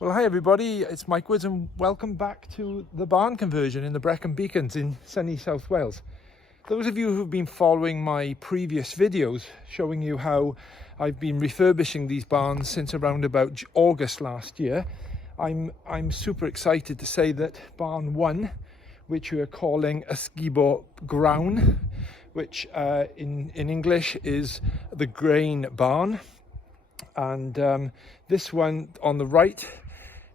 Well, hi everybody, it's Mike Woods and welcome back to the barn conversion in the Brecon Beacons in sunny South Wales. Those of you who've been following my previous videos showing you how I've been refurbishing these barns since around about August last year, I'm super excited to say that barn 1, which we're calling Ysgybor Grawn, which in English is the grain barn, and this one on the right,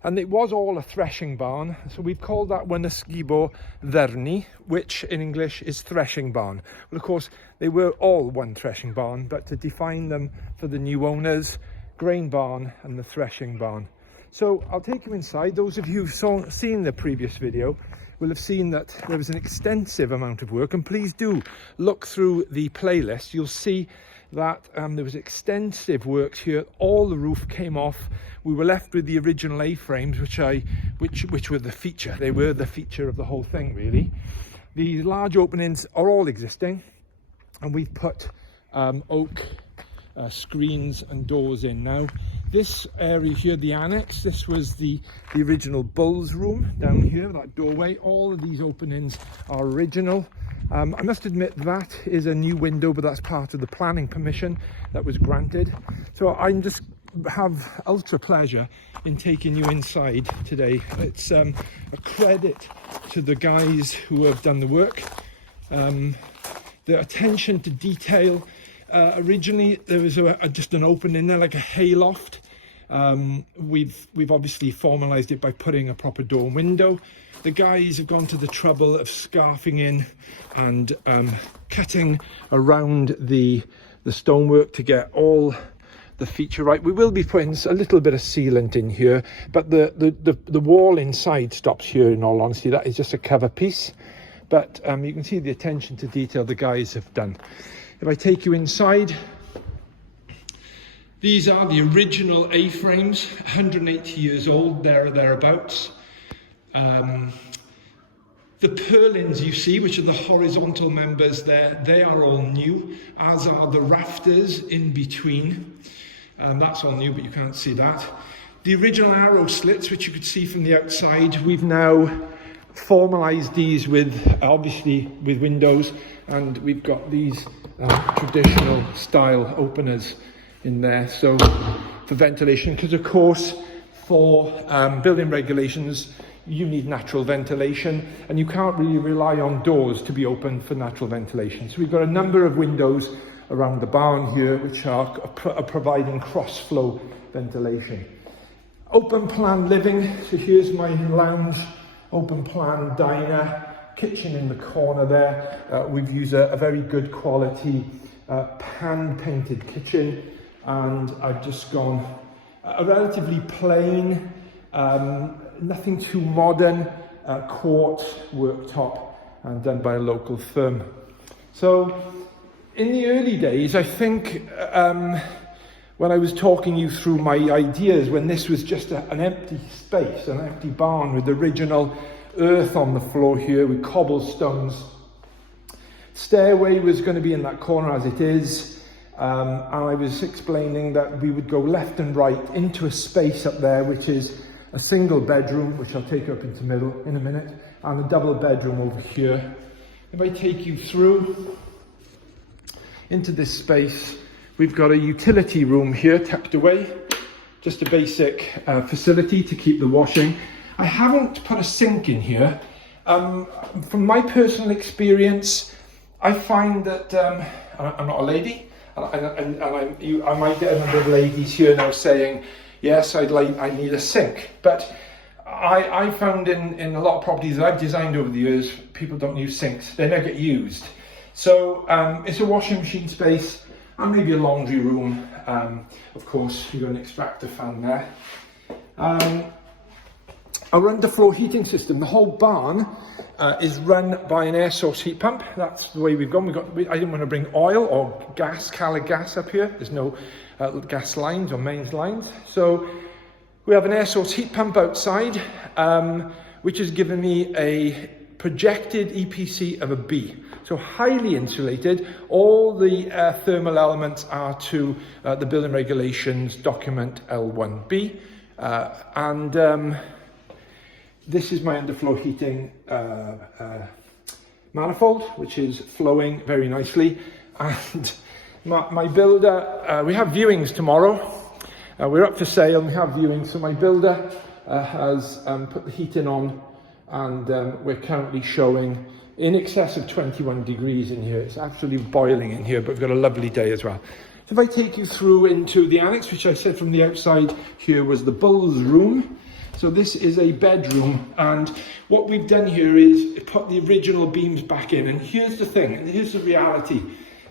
and it was all a threshing barn, so we've called that one Ysgybor Grawn, which in English is threshing barn. Well, of course, they were all one threshing barn, but to define them for the new owners, grain barn and the threshing barn. So I'll take you inside. Those of you who've seen the previous video will have seen that there was an extensive amount of work, and please do look through the playlist. You'll see that there was extensive works here. All the roof came off. We were left with the original A-frames, which were the feature. They were the feature of the whole thing, really. The large openings are all existing, and we've put oak screens and doors in now. This area here, the annex, this was the original bull's room down here, that doorway. All of these openings are original. I must admit that is a new window, but that's part of the planning permission that was granted. So I just have ultra pleasure in taking you inside today. It's a credit to the guys who have done the work. The attention to detail. Originally there was just an opening there, like a hayloft. We've obviously formalised it by putting a proper door and window. The guys have gone to the trouble of scarfing in and cutting around the stonework to get all the feature right. We will be putting a little bit of sealant in here, but the wall inside stops here, in all honesty. That is just a cover piece, but you can see the attention to detail the guys have done. If I take you inside, these are the original A-frames, 180 years old, there or thereabouts. The purlins you see, which are the horizontal members there, they are all new, as are the rafters in between. That's all new, but you can't see that. The original arrow slits, which you could see from the outside, we've now formalised these with, obviously, with windows, and we've got these traditional style openers in there, so for ventilation, because of course for building regulations you need natural ventilation, and you can't really rely on doors to be open for natural ventilation. So we've got a number of windows around the barn here which are providing cross flow ventilation. Open plan living, so here's my lounge, open plan diner, kitchen in the corner there. We've used a very good quality pan painted kitchen, and I've just gone a relatively plain, nothing too modern, quartz worktop, and done by a local firm. So in the early days, I think when I was talking you through my ideas, when this was just an empty space, an empty barn with original earth on the floor here with cobblestones, stairway was going to be in that corner as it is. And I was explaining that we would go left and right into a space up there, which is a single bedroom, which I'll take up into middle in a minute, and a double bedroom over here. If I take you through into this space, we've got a utility room here tucked away, just a basic facility to keep the washing. I haven't put a sink in here. From my personal experience, I find that I'm not a lady, and I might get a number of ladies here now saying, yes, I need a sink. But I found in a lot of properties that I've designed over the years, people don't use sinks. They never get used. So it's a washing machine space and maybe a laundry room. Of course, you're going to extract a fan there. Our underfloor heating system, the whole barn is run by an air source heat pump. That's the way we've gone. I didn't want to bring oil or gas, colored gas up here. There's no gas lines or mains lines. So we have an air source heat pump outside, which has given me a projected EPC of a B. So highly insulated. All the thermal elements are to the building regulations document L1B. This is my underfloor heating manifold, which is flowing very nicely. And my builder, we have viewings tomorrow. We're up for sale and we have viewings. So my builder has put the heating on, and we're currently showing in excess of 21 degrees in here. It's actually boiling in here, but we've got a lovely day as well. So if I take you through into the annex, which I said from the outside here was the bull's room. So this is a bedroom, and what we've done here is put the original beams back in. And here's the thing, and here's the reality.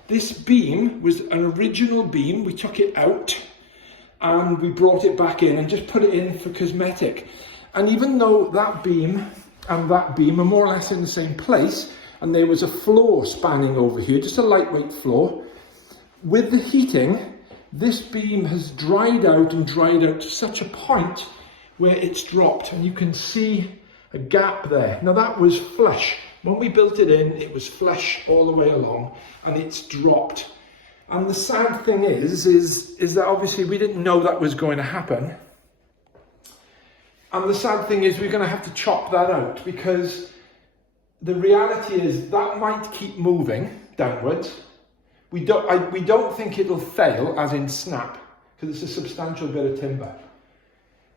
This beam was an original beam. We took it out and we brought it back in and just put it in for cosmetic. And even though that beam and that beam are more or less in the same place, and there was a floor spanning over here, just a lightweight floor, with the heating, this beam has dried out to such a point where it's dropped, and you can see a gap there. Now that was flush. When we built it in, it was flush all the way along, and it's dropped. And the sad thing is that obviously we didn't know that was going to happen. And the sad thing is we're going to have to chop that out, because the reality is that might keep moving downwards. We don't think it'll fail, as in snap, because it's a substantial bit of timber.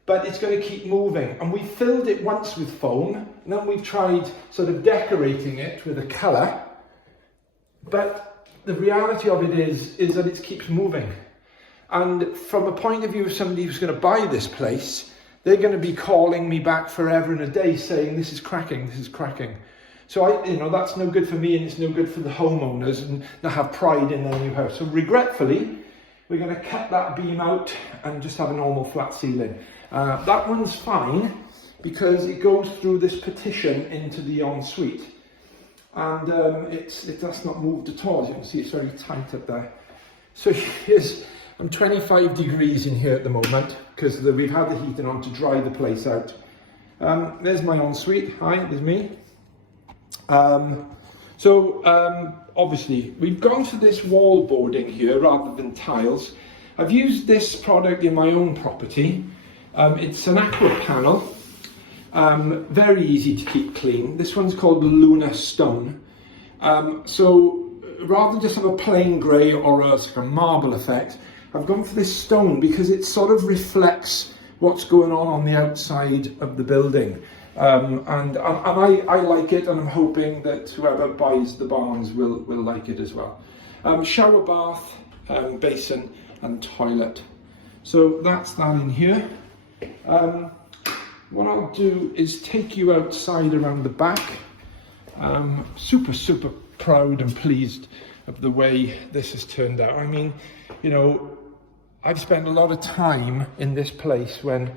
But it's going to keep moving. And we filled it once with foam, and then we've tried sort of decorating it with a colour. But the reality of it is that it keeps moving. And from a point of view of somebody who's going to buy this place, they're going to be calling me back forever and a day saying, this is cracking, this is cracking. So that's no good for me, and it's no good for the homeowners, and they have pride in their new house. So regretfully, we're going to cut that beam out and just have a normal flat ceiling. That one's fine because it goes through this partition into the ensuite, and that's not moved at all. As you can see, it's very tight up there. So I'm 25 degrees in here at the moment because we've had the heating on to dry the place out. There's my ensuite. Hi, there's me. Obviously we've gone for this wall boarding here rather than tiles. I've used this product in my own property. It's an aqua panel, very easy to keep clean. This one's called Luna Stone. So rather than just have a plain grey or a marble effect, I've gone for this stone because it sort of reflects what's going on the outside of the building. And I like it, and I'm hoping that whoever buys the barns will like it as well. Shower bath, basin and toilet. So that's that in here. What I'll do is take you outside around the back. Super proud and pleased of the way this has turned out. I mean, I've spent a lot of time in this place when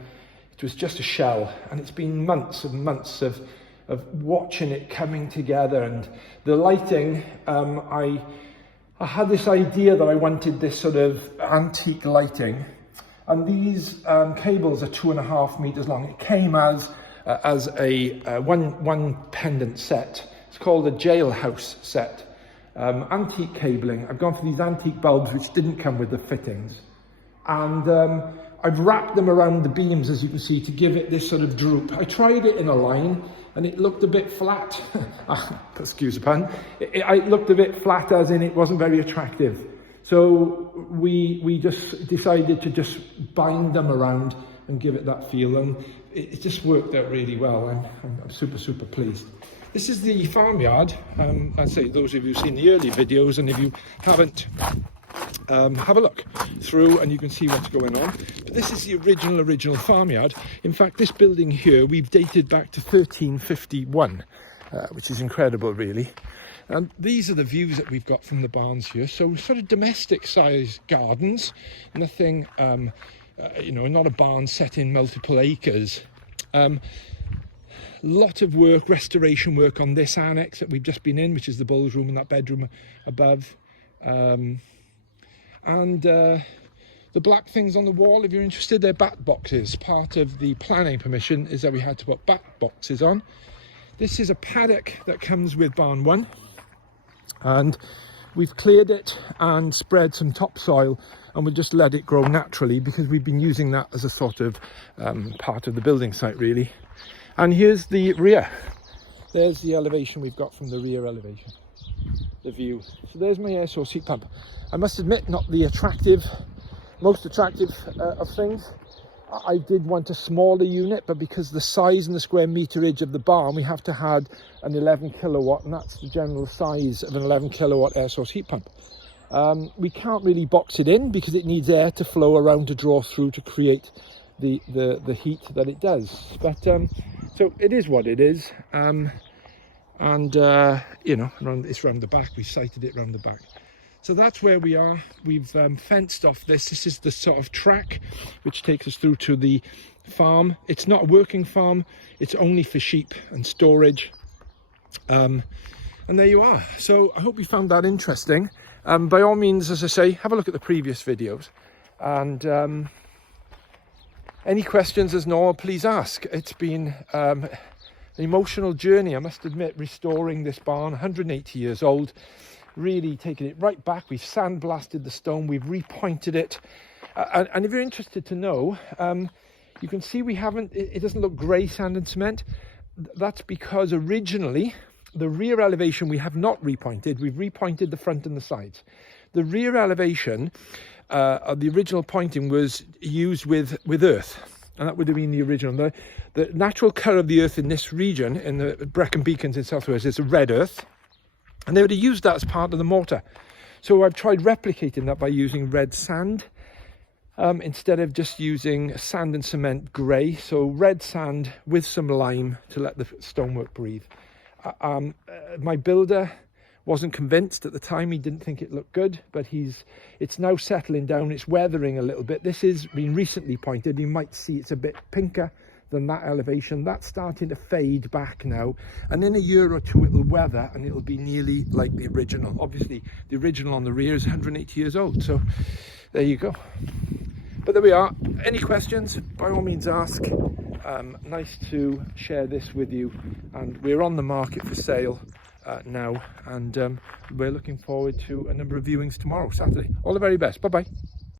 it was just a shell, and it's been months and months of watching it coming together. And the lighting, I had this idea that I wanted this sort of antique lighting, and these cables are 2.5 meters long. It came as a one pendant set. It's called a jailhouse set. Antique cabling. I've gone for these antique bulbs which didn't come with the fittings, and I've wrapped them around the beams, as you can see, to give it this sort of droop. I tried it in a line and it looked a bit flat. Excuse the pun. It looked a bit flat, as in it wasn't very attractive. So we just decided to just bind them around and give it that feel, and it just worked out really well. I'm super pleased. This is the farmyard. I'd say those of you who've seen the early videos, and if you haven't, have a look through and you can see what's going on. But this is the original farmyard. In fact, this building here we've dated back to 1351, which is incredible, really. And these are the views that we've got from the barns here. So sort of domestic sized gardens, nothing, not a barn set in multiple acres. Lot of work, restoration work on this annex that we've just been in, which is the bull's room and that bedroom above. The black things on the wall, if you're interested, they're bat boxes. Part of the planning permission is that we had to put bat boxes on. This is a paddock that comes with barn 1, and we've cleared it and spread some topsoil and we'll just let it grow naturally, because we've been using that as a sort of part of the building site really. And here's the rear. There's the elevation we've got from the rear elevation, the view. So there's my air source heat pump. I must admit, not the most attractive of things. I did want a smaller unit, but because the size and the square meterage of the barn, we have to have an 11 kilowatt, and that's the general size of an 11 kilowatt air source heat pump. We can't really box it in because it needs air to flow around to draw through to create the heat that it does. But so it is what it is, and you know, it's round the back. We sited it round the back. So that's where we are. We've fenced off this. This is the sort of track which takes us through to the farm. It's not a working farm. It's only for sheep and storage. And there you are. So I hope you found that interesting. By all means, as I say, have a look at the previous videos. And any questions, as normal, please ask. It's been an emotional journey, I must admit, restoring this barn, 180 years old. Really taking it right back. We've sandblasted the stone, we've repointed it, and if you're interested to know, you can see we haven't, it doesn't look grey sand and cement. That's because originally the rear elevation we have not repointed. We've repointed the front and the sides. The rear elevation of the original pointing was used with earth, and that would have been the original. The natural colour of the earth in this region, in the Brecon Beacons in South Wales, is a red earth. And they would have used that as part of the mortar. So I've tried replicating that by using red sand instead of just using sand and cement grey. So red sand with some lime to let the stonework breathe. My builder wasn't convinced at the time. He didn't think it looked good, but it's now settling down. It's weathering a little bit. This has been recently pointed. You might see it's a bit pinker than that elevation. That's starting to fade back now, and in a year or two it'll weather and it'll be nearly like the original. Obviously the original on the rear is 180 years old, so there you go. But there we are. Any questions, by all means ask. Nice to share this with you, and we're on the market for sale now, and we're looking forward to a number of viewings tomorrow, Saturday. All the very best. Bye bye.